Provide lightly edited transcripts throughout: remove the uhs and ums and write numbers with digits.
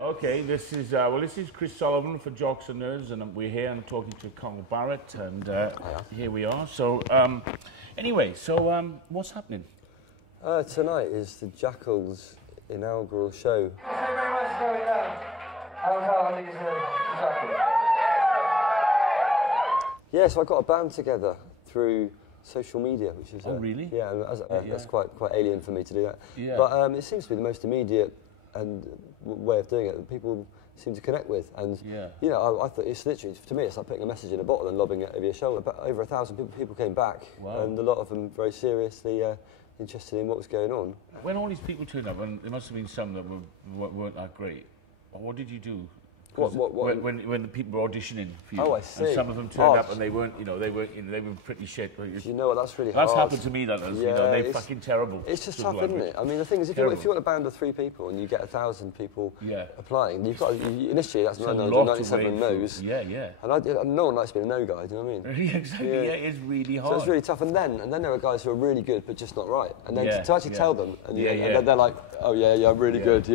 Okay, this is Chris Sullivan for Jocks&Nerds, and we're here. I'm talking to Carl Barat, and here we are. So, anyway, what's happening? Tonight is the Jackals inaugural show. Thank you very much for coming down. I'm Carl, I think it's Jackals. Yeah, so I got a band together through social media, which is... really? Yeah, that's quite alien for me to do that. Yeah. But it seems to be the most immediate and way of doing it that people seem to connect with. And, you know, I thought it's literally, to me, it's like putting a message in a bottle and lobbing it over your shoulder. But over 1,000 people came back, and a lot of them very seriously interested in what was going on. When all these people turned up, and there must have been some that weren't that great, what did you do? When the people were auditioning for you, I see. And some of them turned up and they weren't, they were pretty shit. You know what? That's really hard. That's happened to me. That is, they're fucking terrible. It's just tough, isn't it? I mean, the thing is, if you want a band of 3 people and you get 1,000 people applying, you've got initially that's 97 no's. Yeah. And no one likes being a no guy. Do you know what I mean? Exactly. Yeah, it's really hard. So it's really tough. And then there are guys who are really good but just not right. And then to actually tell them, and they're like, oh yeah, I'm really good.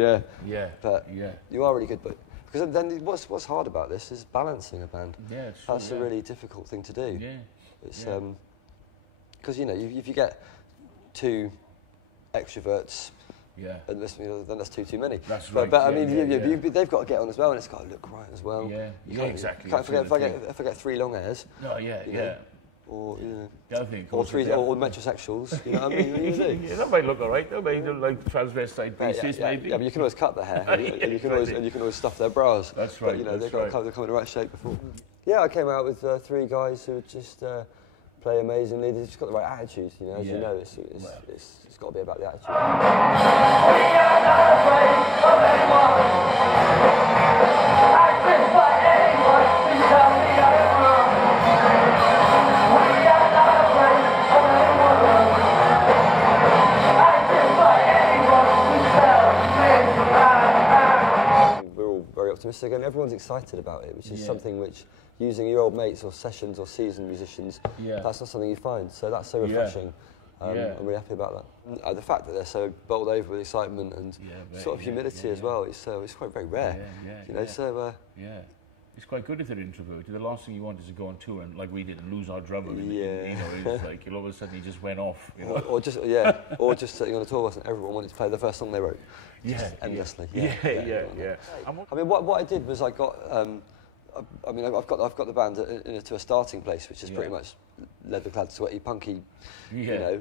But you are really good, but. Because then what's hard about this is balancing a band. Yeah, it's That's a really difficult thing to do. Yeah. It's because if you get 2 extroverts, and then that's too many. That's right. But I mean, they've got to get on as well, and it's got to look right as well. Yeah. Exactly. Can't forget if I get 3 long hairs. Oh yeah. Or the other thing, or metrosexuals, you know what I mean? Yeah, that might look alright though, maybe like transvestite pieces, maybe. Yeah, but you can always cut their hair, and you can always stuff their bras. That's right. But they've got to come in the right shape before. Yeah, I came out with 3 guys who just play amazingly. They've just got the right attitude, as you know. It's got to be about the attitude. Optimistic, and everyone's excited about it, which is something which, using your old mates or sessions or seasoned musicians, that's not something you find. So that's so refreshing. I'm really happy about that. The fact that they're so bowled over with excitement and sort of humility as well, it's quite very rare. It's quite good if they're introverted. The last thing you want is to go on tour and, like we did, and lose our drummer. It's like all of a sudden he just went off. Or just sitting on a tour bus and everyone wanted to play the first song they wrote. Endlessly. I mean, what I did was I got. I've got the band to a starting place, which is pretty much leather clad, sweaty, punky.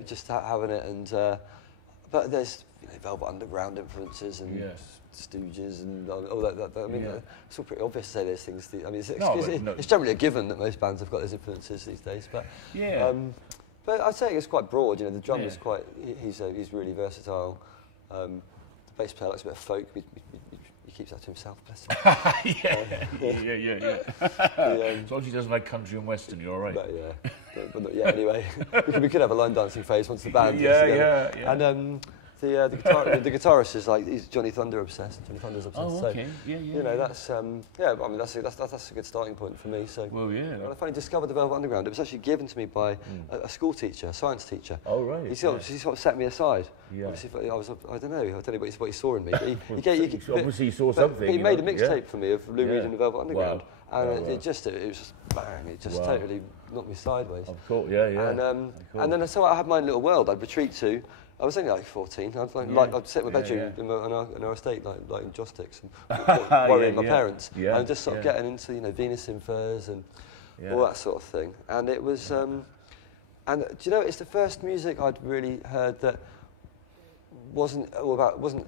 Just having it, and but there's Velvet Underground influences and Stooges and all that. I mean, it's all pretty obvious to say those things. I mean, it's generally a given that most bands have got those influences these days. But but I'd say it's quite broad. The drummer is quite. He's really versatile. The bass player likes a bit of folk. He keeps that to himself, bless him. As long as he doesn't like country and western, you're all right. But anyway, we could have a line dancing phase once the band. And the guitarist is he's Johnny Thunder obsessed. Johnny Thunder's obsessed. Oh, okay. That's a good starting point for me. So I finally discovered the Velvet Underground. It was actually given to me by a school teacher, a science teacher. Oh right. He sort of set me aside. Obviously, I don't know what he saw in me. But he obviously saw something. But he made a mixtape for me of Lou Reed and the Velvet Underground. Wow. And it was just bang. It just totally knocked me sideways. Of course, And then so I had my little world I'd retreat to. I was only like 14. I'd sit in my bedroom in our estate, like in joss sticks, and worrying my parents, and just sort of getting into Venus in Furs and all that sort of thing. And it was, and do you know, it's the first music I'd really heard that wasn't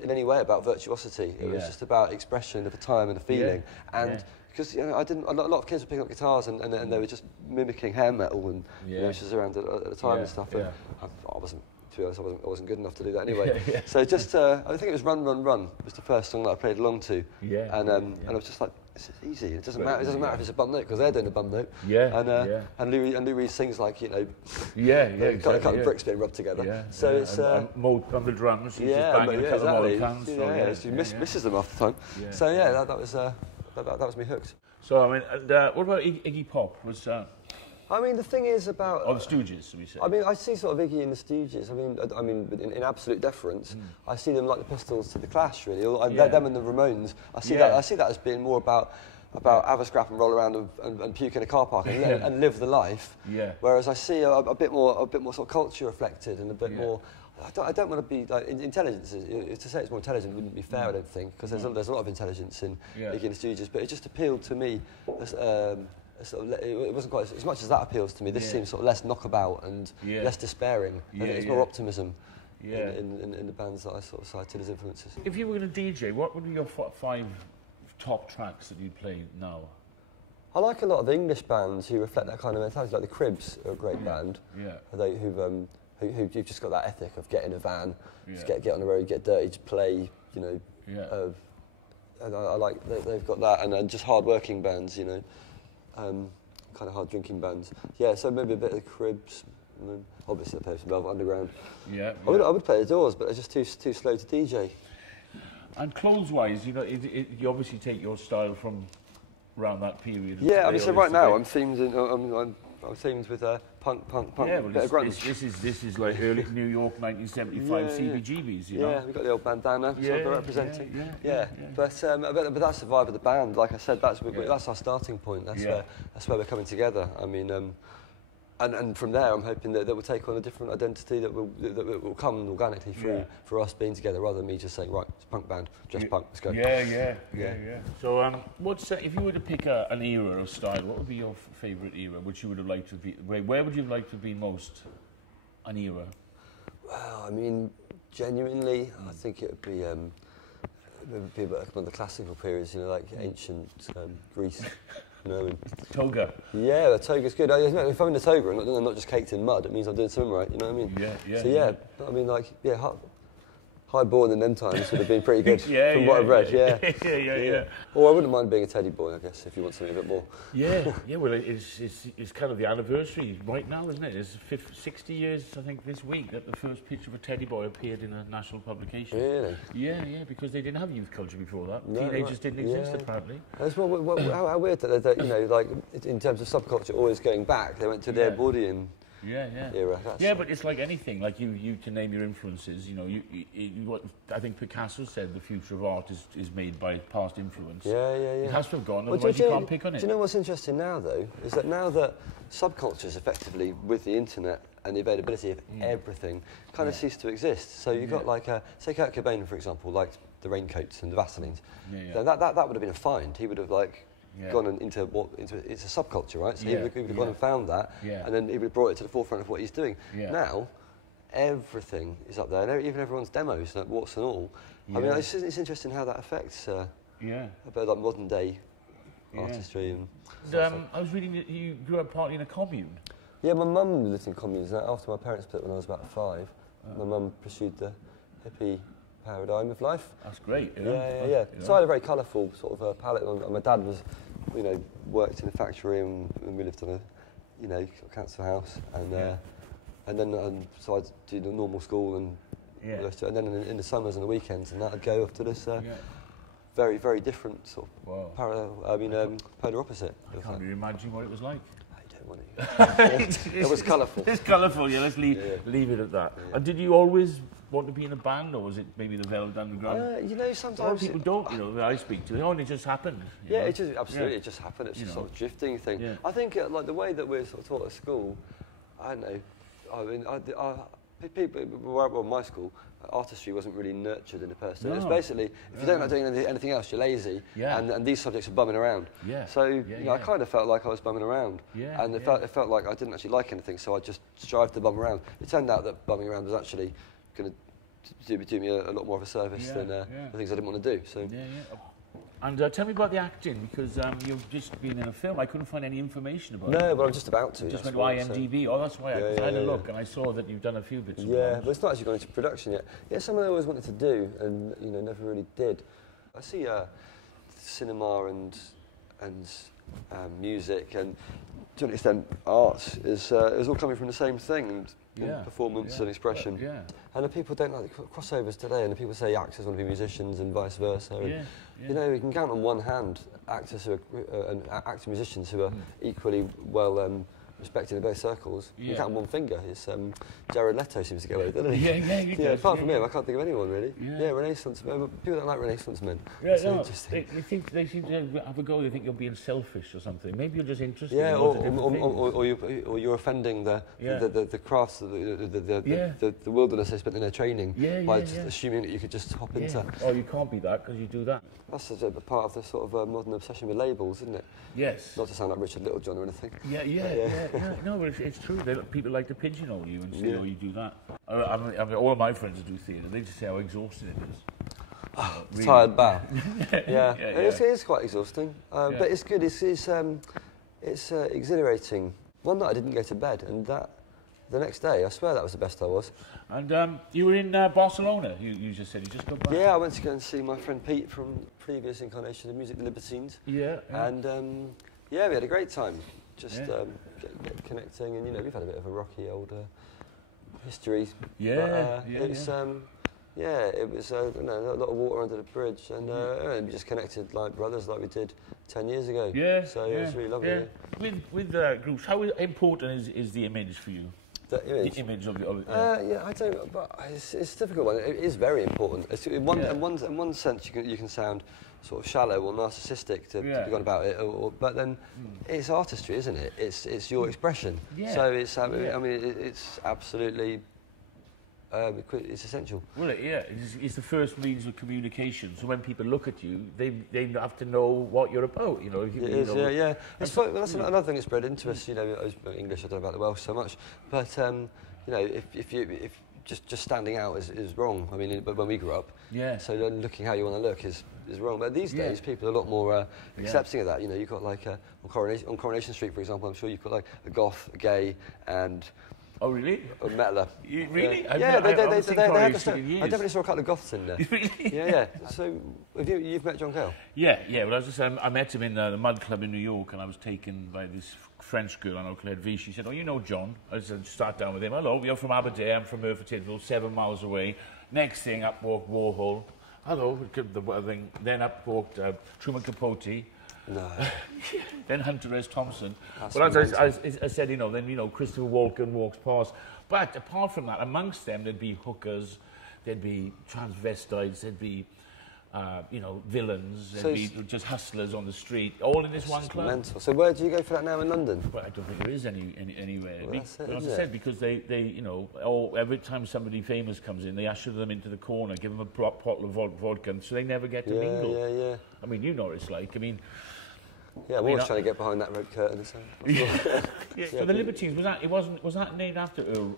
in any way about virtuosity. It was just about expression of a time and a feeling, and. Because a lot of kids were picking up guitars and they were just mimicking hair metal and which was around at the time and stuff. And I wasn't. To be honest, I wasn't good enough to do that anyway. So just, I think it was Run, Run, Run was the first song that I played along to. And I was just like, this is easy. It doesn't matter. It doesn't matter if it's a bum note because they're doing a bum note. And Lou Reed sings like exactly. Kind of bricks being rubbed together. So it's and on the drums. He's just banging a couple of cans. She misses them half the time. So that was me hooked. So I mean, what about Iggy Pop? I mean, the thing is about... Or the Stooges, we say. I mean, I see sort of Iggy and the Stooges. I mean, in absolute deference, I see them like the Pistols to the Clash, really. Or them and the Ramones. I see that as being more about have a scrap and roll around and puke in a car park and live the life. Yeah. Whereas I see a bit more sort of culture reflected and a bit more. I don't want to be like intelligence. To say it's more intelligent wouldn't be fair, I don't think, because there's a lot of intelligence in Iggy and the Stooges. But it just appealed to me. Sort of, it wasn't quite as much as that appeals to me. This seems sort of less knockabout and less despairing. I think it's more optimism in the bands that I sort of cited as influences. If you were going to DJ, what would be your 5 top tracks that you'd play now? I like a lot of English bands who reflect that kind of mentality. Like the Cribs are a great band. Who've just got that ethic of get in a van, just get on the road, get dirty, just play. You know. And I like they've got that, and just hard-working bands. You know. Kind of hard drinking bands. Yeah, so maybe a bit of the Cribs. And then obviously I play some Velvet Underground. I would play the Doors, but they're just too slow to DJ. And clothes-wise, you know, you obviously take your style from around that period. Yeah, I mean, so right now I'm themed with punk, yeah, well, bit of grunge. This is like early New York 1975 CBGBs, you know? Yeah, we've got the old bandana sort of representing. But that's the vibe of the band. Like I said, that's our starting point. That's where we're coming together. I mean, and from there, I'm hoping that we'll take on a different identity that will come organically through for us being together, rather than me just saying, right, it's a punk band, just punk, let's go. Yeah. So, if you were to pick an era or style, what would be your favourite era? Which you would have liked to be? Where would you have liked to be most? An era? Well, I mean, genuinely, I think it would be one of the classical periods, you know, like ancient Greece. You know, toga. Yeah, the toga's good. If I'm in a toga and I'm not just caked in mud, it means I'm doing something right, you know what I mean? So I mean, like, Highborn in them times would have been pretty good from what I've read, yeah. Or I wouldn't mind being a teddy boy, I guess, if you want something a bit more. Well, it's kind of the anniversary right now, isn't it? It's 60 years, I think, this week that the first picture of a teddy boy appeared in a national publication. Really? Yeah, because they didn't have youth culture before that. No, teenagers didn't exist, apparently. How weird that, you know, like, in terms of subculture, always going back, they went to the Edwardian era. But it's like anything. Like you can name your influences. You know, what I think Picasso said: the future of art is made by past influence. It has to have gone. Otherwise, you can't pick on it. Do you know what's interesting now, though, is that now that subcultures, effectively, with the internet and the availability of everything, kind of cease to exist. So you've got like, say, Kurt Cobain, for example, like the raincoats and the Vaselines. That would have been a find. He would have gone into it's a subculture, right? So he would have gone and found that, and then he would have brought it to the forefront of what he's doing. Now, everything is up there, and even everyone's demos, like warts and all. I mean, it's interesting how that affects a bit like modern day artistry. And I was reading that you grew up partly in a commune. Yeah, my mum lived in communes. After my parents split when I was about 5, my mum pursued the hippie paradigm of life. That's great. Yeah. So I had a very colourful sort of palette. And my dad was, you know, worked in a factory, and we lived in a, you know, council house, and then so I'd do the normal school and then in the summers and the weekends, and I'd go off to this very, very different sort of parallel. I mean, polar opposite. I can't really imagine what it was like. It was colourful. It's colourful, let's leave it at that. And did you always want to be in a band, or was it maybe the Velvet Underground? You know, sometimes people don't, you know, that I speak to, and it just happened. It just absolutely, it just happened. It's just sort of drifting thing. I think like the way that we're sort of taught at school, I don't know. I mean, people, well, my school, artistry wasn't really nurtured in a person. It was basically, if you don't like doing anything else, you're lazy, and these subjects are bumming around. So you know, I kind of felt like I was bumming around, and it felt like I didn't actually like anything, so I just strived to bum around. It turned out that bumming around was actually going to do me a lot more of a service than the things I didn't want to do. So. And tell me about the acting, because you've just been in a film. I couldn't find any information about it. No, but I'm just about to. Just went to IMDb. Oh, that's why I had a look, and I saw that you've done a few bits. But it's not actually gone into production yet. Yeah, something I always wanted to do, and you know, never really did. I see cinema and music, and to an extent, art is all coming from the same thing. Performance and expression. And the people don't like the crossovers today, and the people say actors want to be musicians and vice versa. And, you know, you can count on one hand actors who are actor musicians who are equally well respected in both circles. You can count on one finger. It's Jared Leto seems to get away with it, doesn't he? Yeah, apart from him, I can't think of anyone really. Yeah, Renaissance men. People don't like Renaissance men. Yeah, no, they think they seem to have a go. They think you're being selfish or something. Maybe you're just interested. Yeah, or you're offending the crafts, the wilderness they spent in their training by just assuming that you could just hop into. Oh, you can't be that because you do that. That's a part of the sort of modern obsession with labels, isn't it? Yes. Not to sound like Richard Littlejohn or anything. Yeah. No, but it's true. People like to pigeonhole you and say, "Oh, you do that." I mean, all of my friends who do theatre, they just say how exhausting it is. Really. Tired bow. It is quite exhausting, but it's good. It's exhilarating. One night I didn't go to bed, and the next day, I swear that was the best I was. And you were in Barcelona, you just said. You just got back. Yeah, I went to go and see my friend Pete from previous incarnation of music, the Libertines. Yeah. And we had a great time, just connecting, and we've had a bit of a rocky old history. It was a lot of water under the bridge, and we just connected like brothers, like we did 10 years ago. So it was really lovely. Yeah. With groups, how important is the image for you? The image of it. I don't. But it's a difficult one. It is very important. In one sense, you can sound sort of shallow or narcissistic to be going about it, but then it's artistry, isn't it? It's your expression. So it's. I mean, it's absolutely. It's essential. Well, it's the first means of communication. So when people look at you, they have to know what you're about. It's funny, that's another thing that's bred into us. English, I don't know about the Welsh so much, but if just standing out is wrong. I mean, when we grew up, so looking how you want to look is wrong. But these days, people are a lot more accepting of that. You've got like on Coronation Street, for example. I'm sure you've got like a goth, a gay, and. Oh, really? A metaler. Really? They had the stuff. I definitely saw a couple of goths in there. Really? Yeah. So, you've met John Cale? Yeah. Well, I met him in the Mud Club in New York, and I was taken by this French girl I know, Claire V. She said, "Oh, you know John?" I said, "Start down with him. Hello, you're from Aberdeen. I'm from Merthyr Tydfil, 7 miles away." Next thing, up walked Warhol. Hello. Then up walked Truman Capote. No. Then Hunter S. Thompson. But as I said, then Christopher Walken walks past. But apart from that, amongst them, there'd be hookers, there'd be transvestites, there'd be, villains, there'd be just hustlers on the street, all in this one club. Mental. So where do you go for that now in London? Well, I don't think there is anywhere. Well, that's it, as I said, because they every time somebody famous comes in, they usher them into the corner, give them a bottle of vodka, so they never get to mingle. Yeah. I mean, you know what it's like. I mean. Yeah, I'm always trying to get behind that red curtain. For the Libertines, was that named after Earl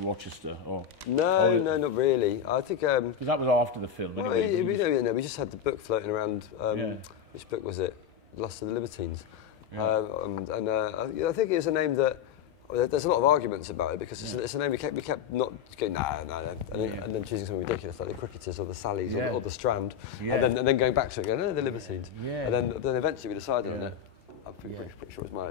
Rochester? Or no, not really. I think because that was after the film. Well, we just had the book floating around. Which book was it? Lust of the Libertines. I think it was a name that. There's a lot of arguments about it because it's a name we kept not going and then choosing something ridiculous like the Cricketers or the Sallies or the Strand, and then going back to it, going, no, the Libertines, and then eventually we decided on it. I'm pretty sure it was my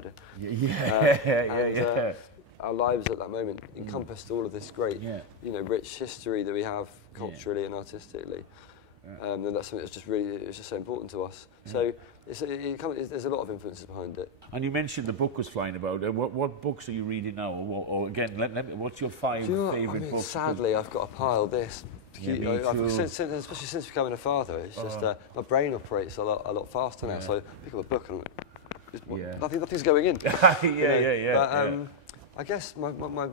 idea. Our lives at that moment encompassed all of this great, rich history that we have culturally and artistically. And that's something that's it's just so important to us. So there's a lot of influences behind it. And you mentioned the book was flying about. What books are you reading now? Or again, what's your favourite books? Sadly, I've got a pile. Especially since becoming a father, it's just my brain operates a lot faster now. So I pick up a book and nothing's going in. I guess one of my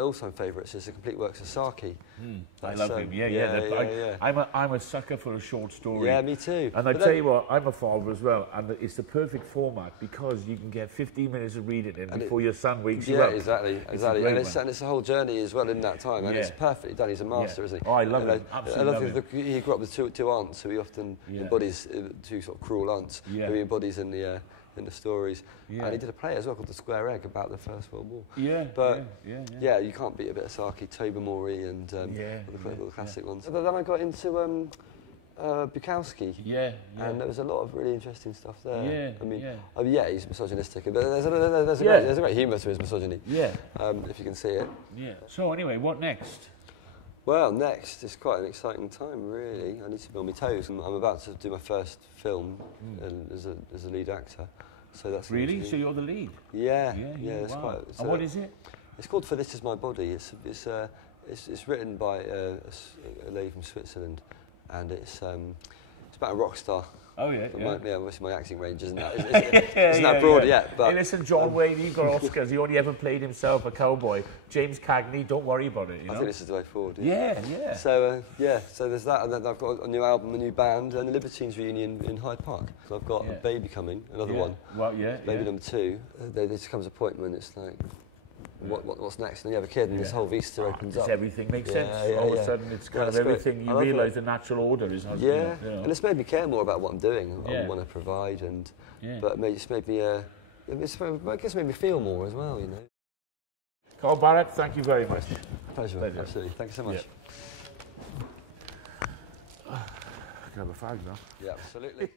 all-time favourites is The Complete Works of Saki. I love him. I'm a sucker for a short story. Yeah, me too. And I tell you what, I'm a father as well, and it's the perfect format because you can get 15 minutes of reading it before your son wakes you up. Yeah, exactly. And it's a whole journey as well in that time, and it's perfectly done. He's a master, isn't he? Oh, I love him. Absolutely love him. He grew up with two aunts who he often embodies, two sort of cruel aunts who he embodies in the stories. And he did a play as well called The Square Egg about the First World War. You can't beat a bit of Saki, Tobermory and all the classic ones. But then I got into Bukowski. And there was a lot of really interesting stuff there. He's misogynistic, but there's a great humour to his misogyny. If you can see it. So anyway, what next? Well, next, it's quite an exciting time, really. I need to be on my toes. I'm about to do my first film as a lead actor. So that's really. So you're the lead. Yeah. It's wow. quite, And what is it? It's called For This Is My Body. It's written by a lady from Switzerland, and it's about a rock star. Oh yeah. Obviously my acting range isn't that broad yet. But hey, listen, John Wayne, he got Oscars. He only ever played himself, a cowboy. James Cagney, don't worry about it. You know? I think this is the way forward. Yeah. So so there's that, and then I've got a new album, a new band, and the Libertines reunion in Hyde Park. So I've got a baby coming, another one. Well, baby number 2. There just comes a point when it's like, what's next? And you have a kid, and this whole vista opens up. Everything makes sense. All of a sudden, it's kind of everything. You realise the natural order is. And it's made me care more about what I'm doing. I want to provide, but it's made me. I guess made me feel more as well. You know. Carl Barat, thank you very much. Pleasure. Absolutely. Thank you so much. I can have a fag now. Yeah, absolutely.